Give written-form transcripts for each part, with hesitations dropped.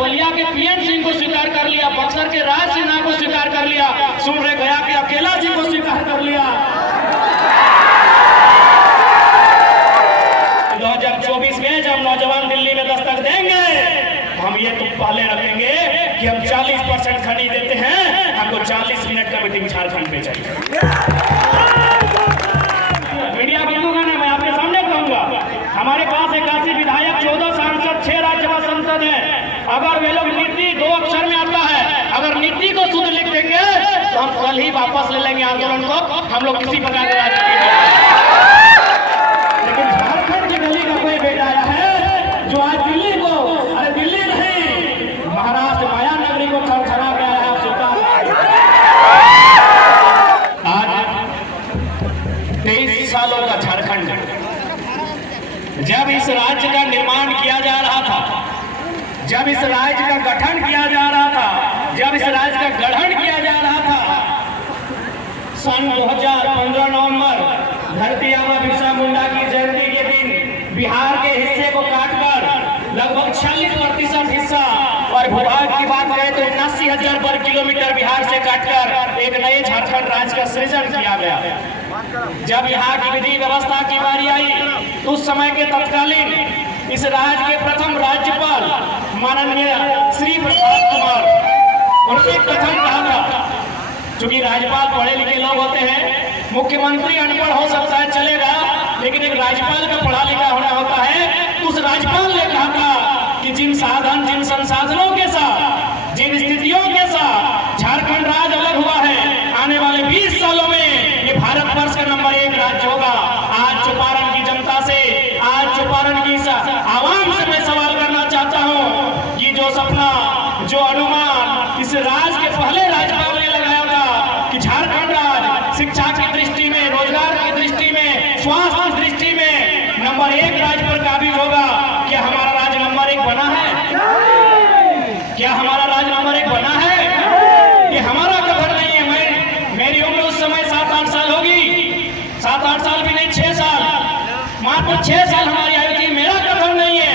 बलिया के पीएन सिंह को स्वीकार कर लिया, बक्सर के राज सिन्हा को स्वीकार कर लिया, सुन रहे गया के अकेला जी को स्वीकार कर लिया। 2024 में जब नौजवान दिल्ली में दस्तक देंगे हम ये तो पहले रखेंगे कि हम 40% खनिज देते हैं, हमको 40 मिनट का मीटिंग झारखंड में चाहिए। मीडिया बंधु का मैं आपके सामने कहूंगा, हमारे पास 81 विधायक, 14 सांसद, 6 राज्यसभा सांसद है। अगर वे लोग नीति 2 अक्षर में आता है, अगर नीति को शुद्ध लिख देंगे तो हम कल ही वापस ले लेंगे आंदोलन को। हम लोग किसी प्रकार के राजनीति में, लेकिन झारखंड की गली का कोई बेटा आया है जो आज दिल्ली को, अरे दिल्ली नहीं, महाराष्ट्र माया नगरी को खरखरा गया है। आज 23 सालों का झारखंड, जब इस राज्य का निर्माण किया जा रहा था, जब इस राज्य का गठन किया जा रहा था, जब इस राज्य का गठन किया जा रहा था, सन 2015 नवंबर धरती आबा बिरसा मुंडा की जयंती के दिन बिहार के हिस्से को काटकर लगभग 46% हिस्सा, और भूभाग की बात करें तो 79,000 वर्ग किलोमीटर बिहार से काटकर एक नए झारखंड राज्य का सृजन किया गया। जब यहाँ की विधि व्यवस्था की बारी आई तो उस समय के तत्कालीन इस राज्य के प्रथम राज्यपाल माननीय श्री प्रसाद कुमार, उन्होंने कथन कहा था, चूंकि राज्यपाल पढ़े लिखे लोग होते हैं, मुख्यमंत्री अनपढ़ हो सकता है चलेगा, लेकिन एक राज्यपाल का पढ़ा लिखा होना होता है। तो उस राज्यपाल ने कहा था कि जिन साधन, जिन संसाधनों के साथ, जिन स्थितियों के साथ झारखंड राज्य अलग हुआ है, आने वाले 20 सालों में ये भारत वर्ष का नंबर 1 राज्य होगा। आज चौपारण की जनता से, आज चौपारण की आवाम से मैं सवाल करना चाहता हूँ कि जो सपना, जो अनुमान इस राज्य के पहले राज्यपाल ने लगाया था कि झारखंड राज्य शिक्षा की दृष्टि में, रोजगार की दृष्टि में, स्वास्थ्य की दृष्टि में नंबर 1 राज्य पर काबिज होगा, क्या हमारा राज्य नंबर 1 बना है? क्या हमारा राज्य नंबर 1 बना है? ये हमारा कथन नहीं है। मेरी उम्र उस समय 7-8 साल होगी, 7-8 साल भी नहीं, 6 साल, मात्र 6 साल हमारी आयु थी। मेरा कथन नहीं है,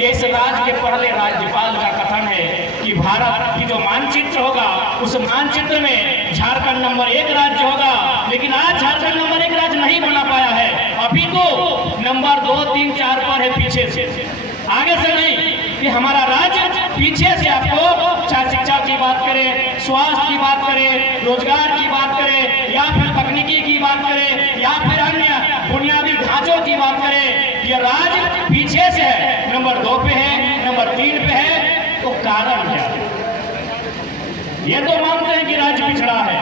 ये इस राज्य के पहले राज्यपाल का कथन है कि भारत की जो मानचित्र होगा उस मानचित्र में झारखंड नंबर 1 राज्य होगा। लेकिन आज झारखंड नंबर 1 राज्य नहीं बना पाया है, अभी तो नंबर 2, 3, 4 पर है, पीछे से, आगे से नहीं। कि हमारा राज्य पीछे से, आपको चाहे शिक्षा की बात करें, स्वास्थ्य की बात करें, रोजगार की बात करें, या फिर तकनीकी की बात करें, या फिर अन्य बुनियादी ढांचों की बात करें, ये राज्य पीछे से है, नंबर 2 पे है, नंबर 3 पे है। तो कारण क्या है? ये तो मानते हैं कि राज्य पिछड़ा है,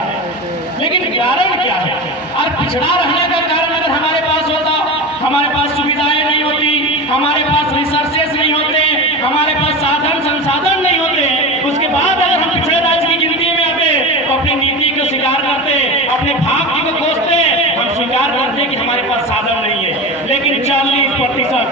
लेकिन कारण क्या है? और पिछड़ा रहने का कारण अगर हमारे पास होता, हमारे पास सुविधाएं नहीं होती, हमारे पास रिसोर्सेस नहीं होते, हमारे पास साधन संसाधन नहीं होते, उसके बाद अगर हम पिछड़े राज्य की गिनती में आते तो अपनी नीति को स्वीकार करते, अपने भाग्य को कोसते, हम स्वीकार करते कि हमारे पास साधन नहीं है। लेकिन 40%,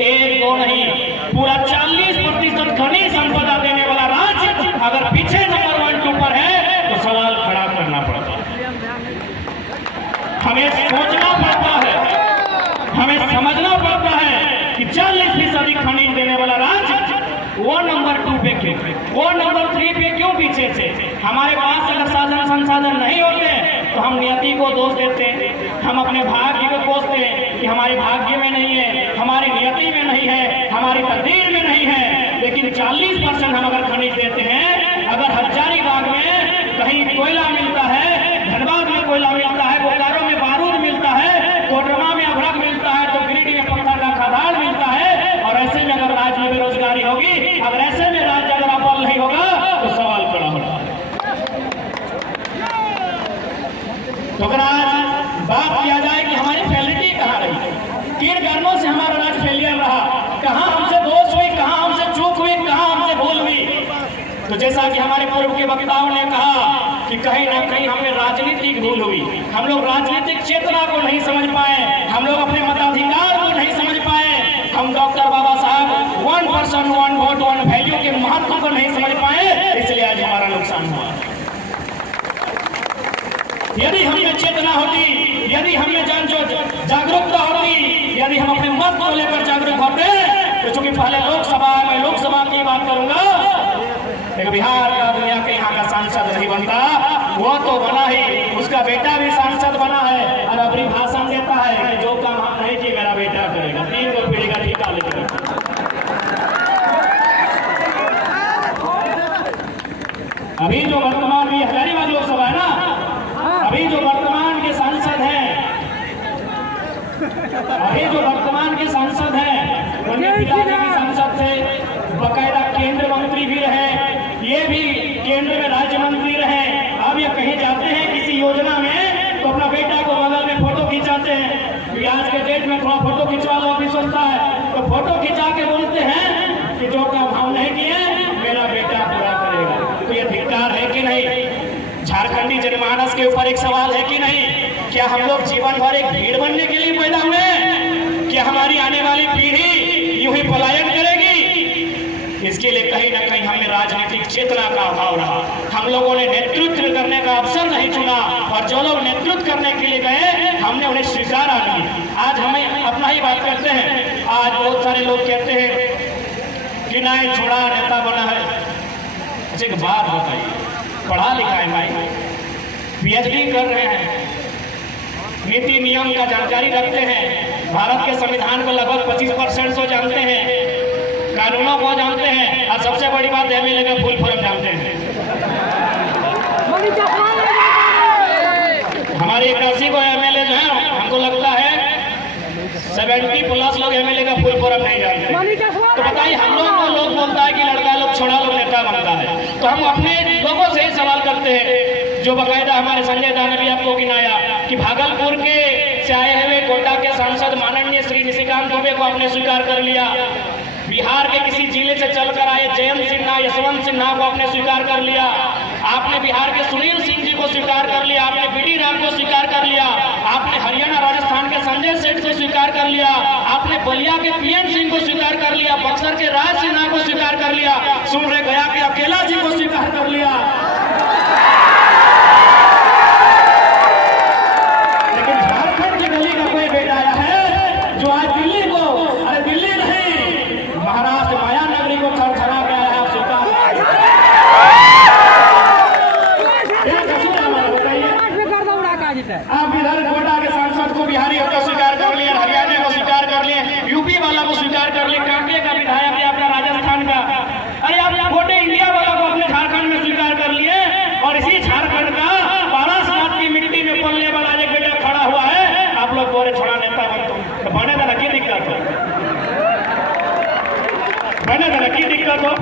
1-2 नहीं, पूरा 40% खनिज संपदा देने वाला राज्य अगर पीछे नंबर 1-2 पर है तो सवाल खड़ा करना पड़ता है, हमें सोचना पड़ता है, हमें समझना पड़ता है कि 40% खनिज देने वाला राज्य वो नंबर 2 पे क्यों, वो नंबर 3 पे क्यों पीछे से? हमारे पास अगर साधन संसाधन नहीं होते तो हम नियति को दोष देते, हम अपने भाग्य को कोसते कि हमारे भाग्य में नहीं है, हमारी नियति में नहीं है, हमारी तकदीर में नहीं है। लेकिन 40% हम अगर खनिज देते हैं, अगर हजारीबाग में कहीं कोयला मिलता है, धनबाद में कोयला मिलता है, बोकारो में बारूद मिलता है, कोडरमा में अभ्रक मिलता है, तो गिरिडीह में पत्थर का खदान मिलता है, और ऐसे में अगर राज्य में बेरोजगारी होगी, अगर ऐसे में राज्य अगर अव्वल नहीं होगा तो सवाल खड़ा होगा। तो अगर आज बात किया जाए कि हमारी फेलिटी कहाँ रही, किन कारणों से हमारा राज्य फेलियर रहा, कहाँ हमसे दोष हुई, कहाँ हमसे चूक हुई, कहाँ हमसे भूल हुई, तो जैसा कि हमारे पूर्व के वक्ताओं ने कहा कि कहीं ना कहीं हमें राजनीतिक भूल हुई, हम लोग राजनीतिक चेतना को नहीं समझ पाए, हम लोग अपने मताधिकार को नहीं समझ पाए, हम डॉक्टर बाबा साहब 1 पर्सन 1 वोट 1 वैल्यू के महत्व को नहीं समझ पाए, इसलिए आज हमारा नुकसान हुआ। यदि हमें चेतना होती, यदि हमें जागरूकता होती, यदि हम अपने मत को लेकर जागरूक होते, तो चूंकि पहले लोकसभा की बात अभी जो वर्तमान भी हजारीबाग लोकसभा है ना, अभी जो वर्तमान के सांसद हैं, उनके पिताजी भी सांसद थे, बकायदा केंद्र मंत्री भी रहे, ये भी केंद्र में राज्य मंत्री रहे। अब ये कहीं जाते हैं किसी योजना में तो अपना बेटा को बगल में फोटो खिंचाते हैं, आज के डेट में थोड़ा फोटो खिंचवा लो भी सोचता है, तो फोटो खिंचा के बोलते हैं कि जो काम हम नहीं किए मेरा बेटा पूरा करेगा। तो ये धिक्कार है कि नहीं? झारखंडी जनमानस के ऊपर एक सवाल है कि नहीं? क्या हम लोग जीवन भर एक भीड़ बनने के लिए पैदा हुए? क्या हमारी आने वाली पीढ़ी यूं ही पलायन करेगी? इसके लिए कहीं ना कहीं हमें राजनीतिक चेतना का अभाव रहा। हम लोगों ने नेतृत्व करने का अवसर नहीं चुना, और जो लोग नेतृत्व करने के लिए गए हमने उन्हें स्वीकारा नहीं। आज हमें अपना ही बात करते हैं। आज बहुत सारे लोग कहते हैं कि नहीं छोड़ा नेता बना है। एक बात बताइए, पढ़ा लिखा है भाई, पीएचडी कर रहे हैं, नीति नियम का जानकारी रखते हैं, भारत के संविधान को लगभग 25% तो जानते हैं, कानूनों को जानते हैं, और सबसे बड़ी बात एमएलए का फुल फॉर्म जानते हैं। हमारे 81 को एमएलए जो है, हमको लगता है 70+ लोग एमएलए का फुल फॉर्म नहीं जानते। तो बताइए, हम लोग को लोग बोलता है कि लड़का लोग छोड़ा लोग नेता बनता है, तो हम अपने लोगों से ही सवाल करते हैं। जो बकायदा हमारे संजय दा ने भी आपको गिनाया कि भागलपुर के से आए हुए गोड्डा के सांसद माननीय श्री निशिकांत दुबे को आपने स्वीकार कर लिया, बिहार के किसी जिले से चलकर आए जयंत सिन्हा, यशवंत सिन्हा को आपने स्वीकार कर लिया, आपने बिहार के सुनील सिंह जी को स्वीकार कर लिया, आपने बीडी राम को स्वीकार कर लिया, आपने हरियाणा राजस्थान के संजय सेठ को स्वीकार कर लिया, आपने बलिया के पीएन सिंह को स्वीकार कर लिया, बक्सर के राज सिन्हा को स्वीकार कर लिया, सुन रहे गया के अकेला जी को स्वीकार कर लिया। लेकिन झारखंड की गली का कोई बेटा आया है जो आज दिल्ली को, अरे दिल्ली नहीं, महाराष्ट्र माया नगरी को थरथरा गया है। आप स्वीकार आप इधर गोड्डा के सांसद को बिहारी को स्वीकार कर लिए, हरियाणा को स्वीकार कर लिए, यूपी वाला को स्वीकार कर लिए, कांके का विधायक है आपका राजस्थान का, अरे आप गोटे इंडिया वाला को अपने झारखंड में स्वीकार कर लिए, और इसी झारखंड का पारासनाथ की मिट्टी में पलने वाला एक बेटा खड़ा हुआ है, आप लोग बोले छोड़ा नेता बन, तो बने देना की दिक्कत हो, बने देना की दिक्कत हो।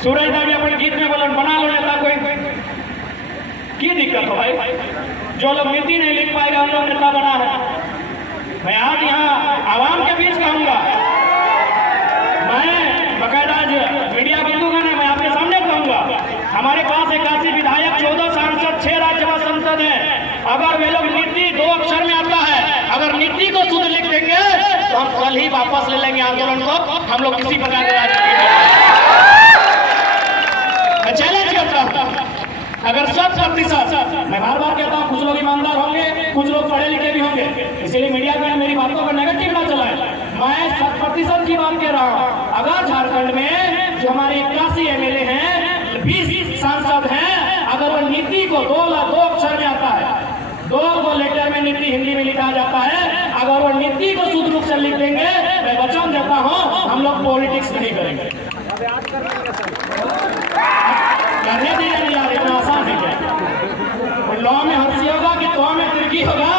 सूरज दावी अपन गीत में बोलन बना लो नेता कोई, की दिक्कत हो भाई? जो लोग नीति नहीं लिख पाएगा उन लोग नेता बना है। मैं आज यहाँ आवाम के बीच कहूंगा, मैं बकायदा मीडिया बंधु का मैं आपके सामने कहूंगा, हमारे पास 81 विधायक, 14 सांसद, 6 राज्यसभा सांसद हैं। अगर वे लोग नीति 2 अक्षर में आता है, अगर नीति को शुद्ध लिख देंगे तो हम कल ही वापस ले लेंगे आंदोलन को। हम लोग किसी प्रकार के राजनीति मैं चैलेंज करता हूँ, अगर 100%, मैं बार बार कहता हूँ कुछ लोग ईमानदार होंगे, कुछ लोग पढ़े लिखे भी होंगे, इसलिए मीडिया में मेरी बातों का नेगेटिव ना चलाए। मैं 100% की बात कह रहा हूँ। अगर झारखंड में जो हमारे 81 एमएलए हैं, 20 सांसद हैं, अगर वो नीति को 2 अक्षर में आता है, 2 लेटर में नीति हिंदी में लिखा जाता है, अगर वो नीति को शुद्ध रूप से लिख देंगे, मैं वचन देता हूँ हम लोग पॉलिटिक्स नहीं करेंगे। करने दीजिए नहीं यार, इतना आसान है क्या? लॉ में हंसी होगा कि तो में तिरकी होगा।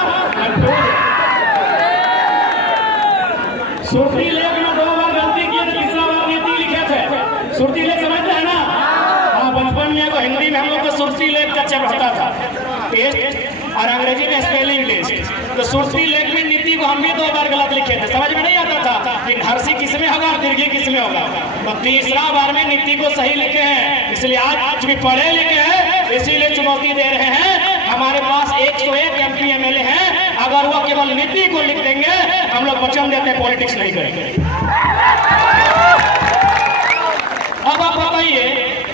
सुरती लेख में 2 बार गलती की, 3रा बार नीति लिखे थे। सुरती लेख समझते हैं ना? हाँ, बचपन में को हिंदी में हम लोग को सुरती लेख का चढ़ता था टेस्ट, और अंग्रेजी में स्पेलिंग टेस्ट। तो सुरती लेख में नीति को हम भी 2 बार गलत लिखे थे, समझ में नहीं आता था कि हर्षी किसमें होगा और दीर्घी किसमें होगा। तो 3रा बार में नीति को सही लिखे हैं, इसलिए आज भी पढ़े लिखे हैं, इसीलिए चुनौती दे रहे हैं। हमारे पास 101 एमपी एमएलए हैं, अगर वो केवल नीति को लिख देंगे, हम लोग वचन देते हैं पॉलिटिक्स नहीं करेंगे। अब आप बताइए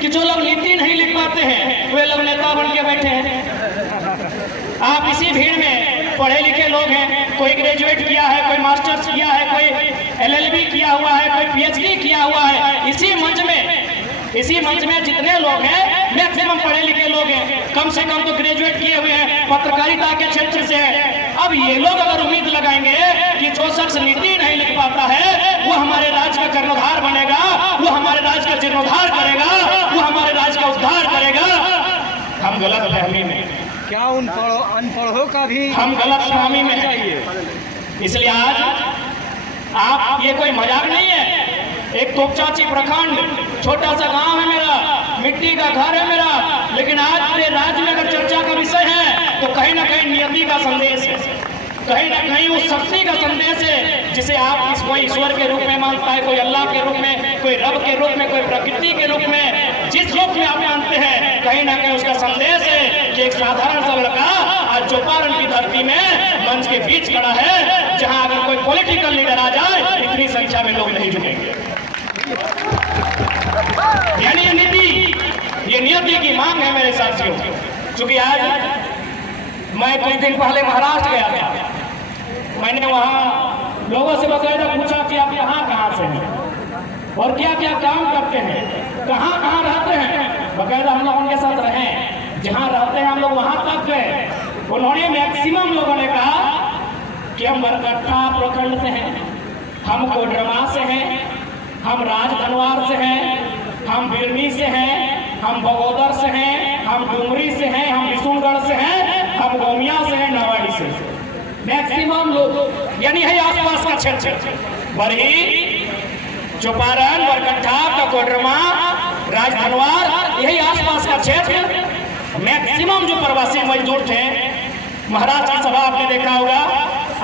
कि जो लोग नीति नहीं लिख पाते हैं वे लोग नेता बन के बैठे हैं। आप इसी भीड़ में पढ़े लिखे लोग हैं, कोई ग्रेजुएट किया है, कोई मास्टर्स किया है, कोई एलएलबी किया हुआ है, कोई पीएचडी किया हुआ है। इसी मंच में जितने लोग हैं मैक्सिमम पढ़े लिखे लोग हैं, कम से कम तो ग्रेजुएट किए हुए हैं, पत्रकारिता के क्षेत्र से हैं। अब ये लोग अगर उम्मीद लगाएंगे कि जो शख्स नीति नहीं लिख पाता है वो हमारे राज्य का कर्णधार बनेगा, वो हमारे राज्य का जीर्णोद्धार करेगा, वो हमारे राज्य का उद्धार करेगा, हम गलत फहमी में, क्या अनपढ़ों का भी हम गलत फहमी में चाहिए। इसलिए आज आप, ये कोई मजाक नहीं है, एक तोपचाची प्रखंड छोटा सा गांव है मेरा, मिट्टी का घर है मेरा, लेकिन आज पूरे राज्य में अगर चर्चा का विषय है तो कहीं ना कहीं नियति का संदेश है, कहीं ना कहीं उस शक्ति का संदेश है जिसे आप कोई ईश्वर के रूप में मानता है, कोई अल्लाह के रूप में, कोई रब के रूप में, कोई प्रकृति के रूप में, जिस रूप में आप मानते हैं, कहीं ना कहीं उसका संदेश है कि एक साधारण सा लड़का आज चौपारण की धरती में मंच के बीच खड़ा है, जहां अगर कोई पॉलिटिकल लीडर आ जाए इतनी संख्या में लोग नहीं झुकेंगे। यानी ये नियति की मांग है मेरे साथियों। क्योंकि आज मैं कुछ दिन पहले महाराष्ट्र गया था, मैंने वहाँ लोगों से बकायदा पूछा कि आप कहाँ से हैं और क्या क्या काम करते हैं, कहाँ रहते हैं। बकायदा हम लोग उनके साथ रहे, जहाँ रहते हैं हम लोग वहाँ तक गए। उन्होंने मैक्सिमम लोगों ने कहा कि हम बरकट्ठा प्रखंड से हैं, हम कोडरमा से हैं, हम राजधनवार से हैं, हम बिरनी से हैं, हम बगोदर से हैं, हम डुमरी से हैं, हम विशुनगढ़ से हैं, हम गोमिया से हैं, नवाड़ी से। मैक्सिमम लोग यानी है आसपास का क्षेत्र, बरही, चौपारण, बरकट्ठा, कोडरमा, राजधनवार, यही आसपास का क्षेत्र। मैक्सिमम जो प्रवासी मजदूर थे, महाराष्ट्र की सभा आपने देखा होगा,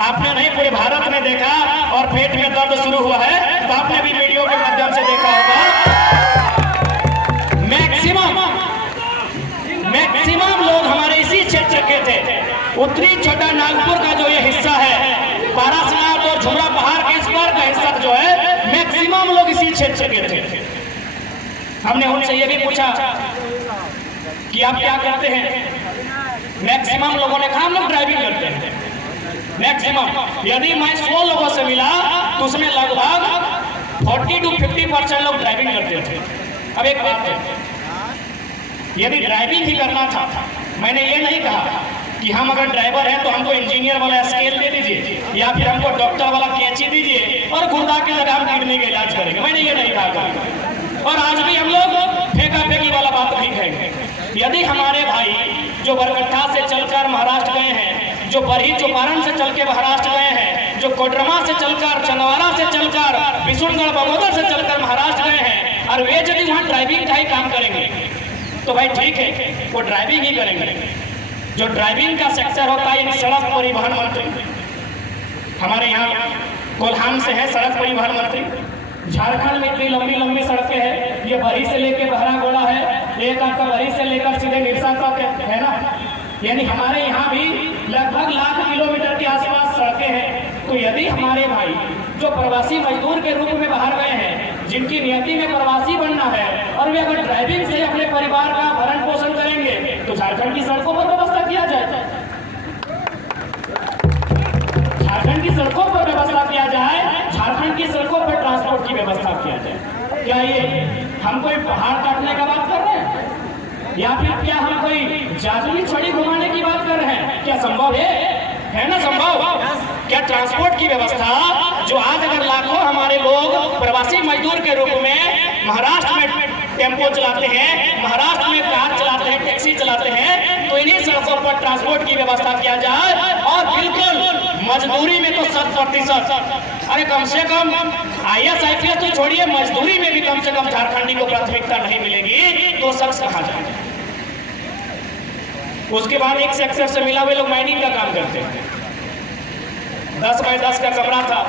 आपने नहीं पूरे भारत में देखा, और पेट में दर्द शुरू हुआ है तो आपने भी वीडियो के माध्यम से देखा होगा। मैक्सिमम लोग हमारे इसी क्षेत्र के थे। उत्तरी छोटा नागपुर का जो ये हिस्सा है, पारासनाथ और झुमरा पहाड़ के इस पार का हिस्सा जो है, मैक्सिमम लोग इसी क्षेत्र के थे। हमने उनसे ये भी पूछा कि आप क्या करते हैं। मैक्सिमम लोगों ने कहा हम लोग ड्राइविंग करते हैं। मैक्सिमम, यदि मैं 100 लोगों से मिला तो उसमें लगभग 40 to 50% लोग ड्राइविंग करते थे। अब एक बात है, यदि ड्राइविंग ही करना था, मैंने ये नहीं कहा कि हम अगर ड्राइवर हैं तो हमको इंजीनियर वाला स्केल दे दीजिए या फिर हमको डॉक्टर वाला कैंची दीजिए और गुर्दा के जगह हम किडनी का इलाज करेंगे, मैंने ये नहीं कहा। और आज भी हम लोग फेंका फेंकी वाला बात नहीं कहेंगे। यदि हमारे भाई जो बरकट्ठा से चलकर महाराष्ट्र गए हैं, जो बरही चौपारण से चल के महाराष्ट्र गए हैं, जो कोडरमा से चलकर, चंदवारा से चलकर, विशुनगढ़, बगोदर से चलकर महाराष्ट्र गए हैं, और वे यदि वहाँ ड्राइविंग का ही काम करेंगे तो भाई ठीक है, वो ड्राइविंग ही करेंगे। जो ड्राइविंग का सेक्टर होता है, यानी सड़क परिवहन मंत्री, हमारे यहाँ कोल्हान से है सड़क परिवहन मंत्री। झारखंड में इतनी लंबी लंबी सड़कें हैं, ये बरही से लेकर बहरागोड़ा है, एक आपका बरही से लेकर सीधे निरसा तक है ना। यानी हमारे यहाँ भी लगभग लाख किलोमीटर के आसपास सड़कें हैं। तो यदि हमारे भाई जो प्रवासी मजदूर के रूप में बाहर गए हैं, जिनकी नियति में प्रवासी बनना है, और वे अगर ड्राइविंग से अपने परिवार का भरण पोषण करेंगे तो झारखंड की सड़कों पर व्यवस्था किया जाए, झारखंड की सड़कों पर व्यवस्था किया जाए, झारखंड की सड़कों पर ट्रांसपोर्ट की व्यवस्था किया जाए। क्या ये हम कोई पहाड़ काटने का बात कर रहे हैं, या फिर क्या हम कोई जादुई छड़ी घुमाने की बात कर रहे हैं? क्या संभव है ना संभव? क्या ट्रांसपोर्ट की व्यवस्था जो आज अगर लाखों हमारे लोग प्रवासी मजदूर के रूप में महाराष्ट्र में टेम्पो चलाते हैं, महाराष्ट्र में कार चलाते हैं, टैक्सी चलाते हैं, तो इन्हीं सड़कों पर ट्रांसपोर्ट की व्यवस्था किया जाए। और बिल्कुल मजदूरी में तो 100%, अरे कम से कम IAS IPS तो छोड़िए, मजदूरी में भी कम से कम झारखंडी को प्राथमिकता नहीं मिलेगी तो शख्स कहाँ जाए। उसके बाद एक सेक्टर से मिला हुए लोग माइनिंग का काम करते हैं। 10 बाय 10 का कमरा था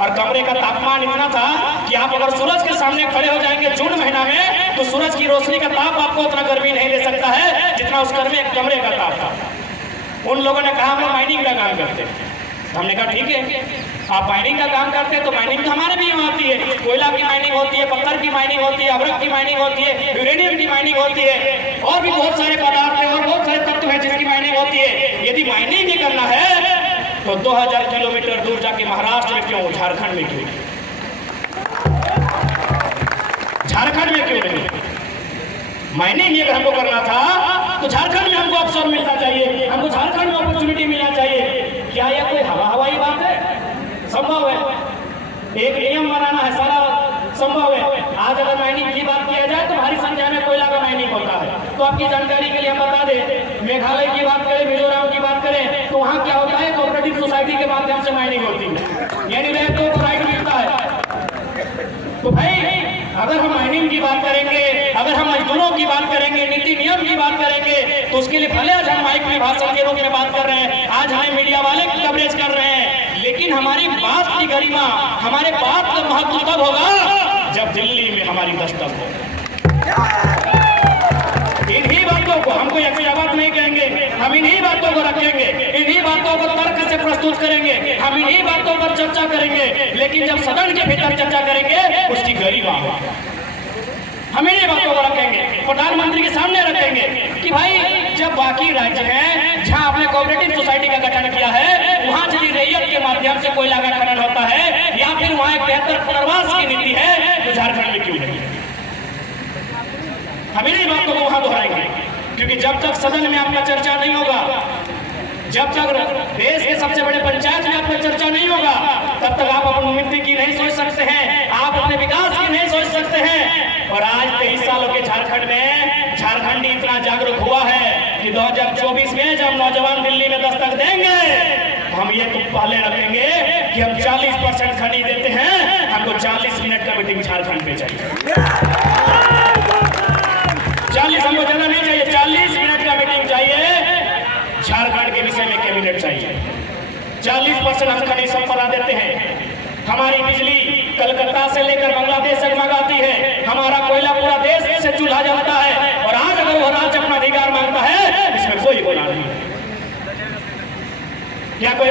और कमरे का तापमान इतना था कि आप अगर सूरज के सामने खड़े हो जाएंगे जून महीना में तो सूरज की रोशनी का ताप आपको उतना गर्मी नहीं दे सकता है जितना उस कमरे का ताप था। उन लोगों ने कहा हम लोग माइनिंग का काम करते हैं। हमने कहा ठीक है, आप माइनिंग का काम करते हैं तो माइनिंग तो हमारे भी यहाँ होती है, कोयला की माइनिंग होती है, पत्थर की माइनिंग होती है, अभ्रक की माइनिंग होती है, यूरेनियम की माइनिंग होती है, और भी बहुत सारे पदार्थ हैं और बहुत सारे तत्व हैं जिसकी माइनिंग होती है। यदि माइनिंग ही करना है तो 2000 किलोमीटर दूर जाके महाराष्ट्र में क्यों, झारखंड में क्यों, झारखंड में क्यों नहीं? माइनिंग अगर हमको करना था तो झारखंड में हमको अवसर मिलना चाहिए, हमको झारखंड में अपॉर्चुनिटी मिलना चाहिए। क्या यह कोई हवाई बात है? संभव है, एक नियम बनाना है, सारा संभव है। आज अगर माइनिंग की बात किया जाए तो भारी संख्या में कोयला का माइनिंग होता है, तो आपकी जानकारी के लिए हम बता दें, मेघालय की बात करें, मिजोरम की बात करें, तो वहाँ क्या होता है, कोऑपरेटिव सोसाइटी के माध्यम से माइनिंग होती है, यानी रैयतों को राइट मिलता है। तो भाई अगर हम माइनिंग की बात करेंगे, अगर हम मजदूरों की बात करेंगे, नीति नियम की बात करेंगे, तो उसके लिए भले आज हम माइक में भाषण के रूप में बात कर रहे हैं, आज हमें मीडिया वाले कवरेज कर रहे हैं, लेकिन हमारी बात की गरिमा, हमारे बात का महत्व तब होगा जब दिल्ली में हमारी दस्तक हो। इन्हीं बातों को, हम कोई अफवाह नहीं कहेंगे, हम इन्हीं बातों को रखेंगे, इन्हीं बातों को तर्क से प्रस्तुत करेंगे, हम इन्हीं बातों पर चर्चा करेंगे, लेकिन जब सदन के भीतर चर्चा करेंगे उसकी गरिमा हो। हम इन्हीं बातों को रखेंगे, प्रधानमंत्री के सामने रखेंगे कि भाई जब बाकी राज्य हैं जहां आपने कोऑपरेटिव सोसाइटी का गठन किया है, वहां यदि रैयत के माध्यम से कोयला का खनन होता है या फिर वहां एक बेहतर पुनर्वास की नीति है, तो झारखंड में क्यों नहीं? हम इन्हीं बातों को वहां दोहराएंगे, क्योंकि जब तक सदन में आपका चर्चा नहीं होगा, जब तक देश के सबसे बड़े पंचायत में आपका चर्चा नहीं होगा, तब तक आप अपनी उन्नति की नहीं सोच सकते हैं, आप अपने विकास की नहीं सोच सकते हैं। और आज 23 सालों के झारखंड में झारखंडी इतना जागरूक हुआ है कि 2024 में जब नौजवान दिल्ली में दस्तक देंगे, हम ये तो पहले रखेंगे कि हम 40% खरीद देते हैं, हमको 40 मिनट का मीटिंग झारखंड में चाहिए। 40 हमको ज्यादा नहीं चाहिए, 40 मिनट का मीटिंग चाहिए। झारखंड के विषय में कैबिनेट चाहिए। 40% हम खनिज संपदा देते हैं, हमारी बिजली कलकत्ता से लेकर बांग्लादेश तक मंगाती है, हमारा कोयला पूरा देश से चूल्हा जलता है, और आज अगर वो राज्य अपना अधिकार मांगता है, इसमें कोई गुनाह नहीं। क्या कोई